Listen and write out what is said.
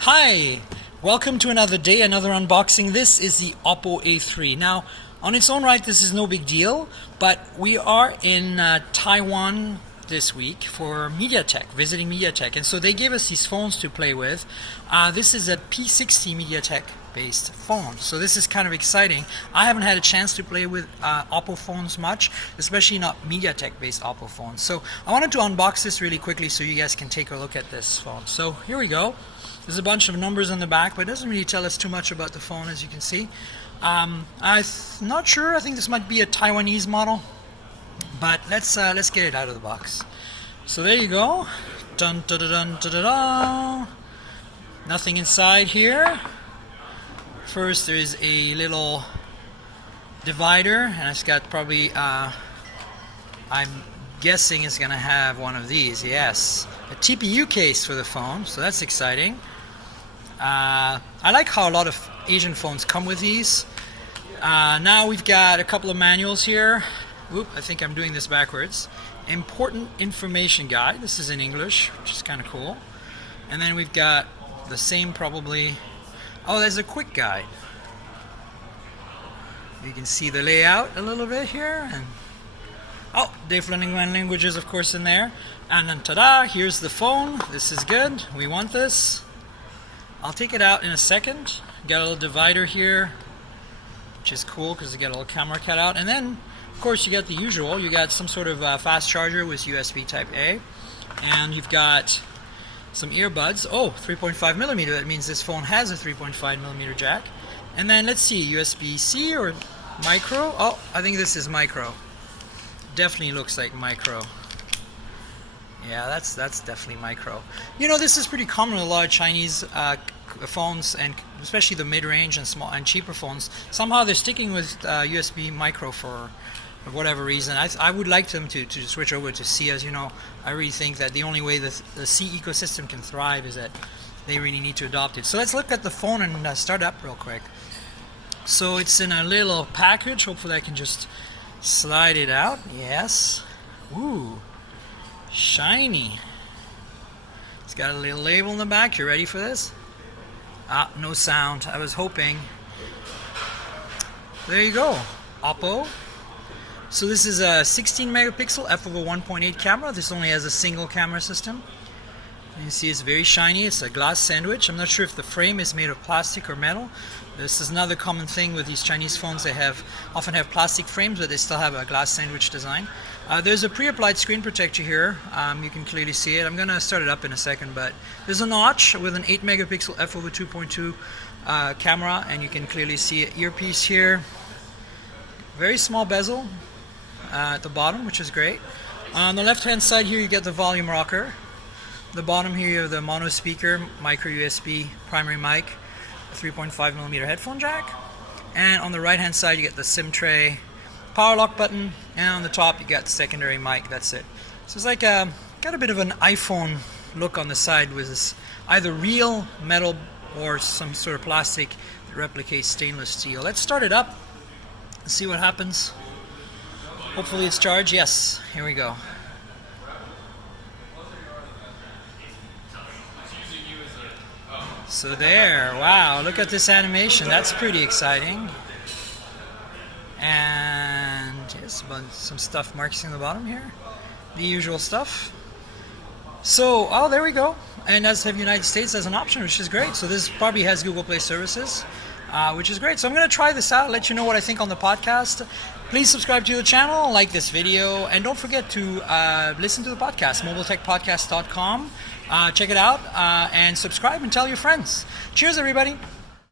Hi, welcome to another day, another unboxing. This is the Oppo A3. Now, on its own right, this is no big deal, but we are in Taiwan this week for MediaTek, visiting MediaTek, and so they gave us these phones to play with. This is a P60 MediaTek based phone, so this is kind of exciting. I haven't had a chance to play with Oppo phones much, especially not MediaTek based Oppo phones. So I wanted to unbox this really quickly so you guys can take a look at this phone. So here we go. There's a bunch of numbers on the back, but it doesn't really tell us too much about the phone, as you can see. I'm not sure. I think this might be a Taiwanese model, but let's get it out of the box. So there you go. Dun dun dun dun dun dun dun. Nothing inside here. First, there is a little divider, and it's got probably I'm guessing it's gonna have one of these. Yes, a TPU case for the phone, so that's exciting. I like how a lot of Asian phones come with these. Now we've got a couple of manuals here. Whoop, I think I'm doing this backwards. Important information guide. This is in English, which is kind of cool. And then we've got the same probably. Oh, there's a quick guide. You can see the layout a little bit here. And oh, different languages, of course, in there. And then ta-da, here's the phone. This is good. We want this. I'll take it out in a second. Got a little divider here, which is cool because you got a little camera cut out. And then, of course, you got the usual. You got some sort of fast charger with USB Type A. And you've got some earbuds. Oh, 3.5 millimeter. That means this phone has a 3.5 millimeter jack. And then let's see, USB-C or micro. Oh, I think this is micro. Definitely looks like micro. Yeah, that's definitely micro. You know, this is pretty common with a lot of Chinese phones, and especially the mid-range and small and cheaper phones. Somehow they're sticking with USB micro for whatever reason. I would like them to switch over to C. As you know, I really think that the only way the C ecosystem can thrive is that they really need to adopt it. So let's look at the phone and start up real quick. So it's in a little package. Hopefully I can just slide it out. Yes. Ooh. Shiny. It's got a little label in the back. You ready for this? Ah, no sound. I was hoping. There you go. Oppo. So this is a 16 megapixel f/1.8 camera. This only has a single camera system. You can see it's very shiny. It's a glass sandwich. I'm not sure if the frame is made of plastic or metal. This is another common thing with these Chinese phones. They often have plastic frames, but they still have a glass sandwich design. There's a pre-applied screen protector here. You can clearly see it. I'm going to start it up in a second, but there's a notch with an 8 megapixel f/2.2 camera, and you can clearly see an earpiece here. Very small bezel at the bottom, which is great. On the left-hand side here, you get the volume rocker. The bottom here, you have the mono speaker, micro USB, primary mic, a 3.5 millimeter headphone jack, and on the right hand side you get the SIM tray, power lock button, and on the top you got the secondary mic. That's it. So it's like got a bit of an iPhone look on the side with this either real metal or some sort of plastic that replicates stainless steel. Let's start it up and see what happens. Hopefully it's charged. Yes, here we go. So there, wow, look at this animation. That's pretty exciting. And yes, some stuff marking the bottom here. The usual stuff. So, oh, there we go. And does have United States as an option, which is great. So this probably has Google Play services, which is great. So I'm going to try this out, let you know what I think on the podcast. Please subscribe to the channel, like this video, and don't forget to listen to the podcast, mobiletechpodcast.com. Check it out and subscribe and tell your friends. Cheers, everybody.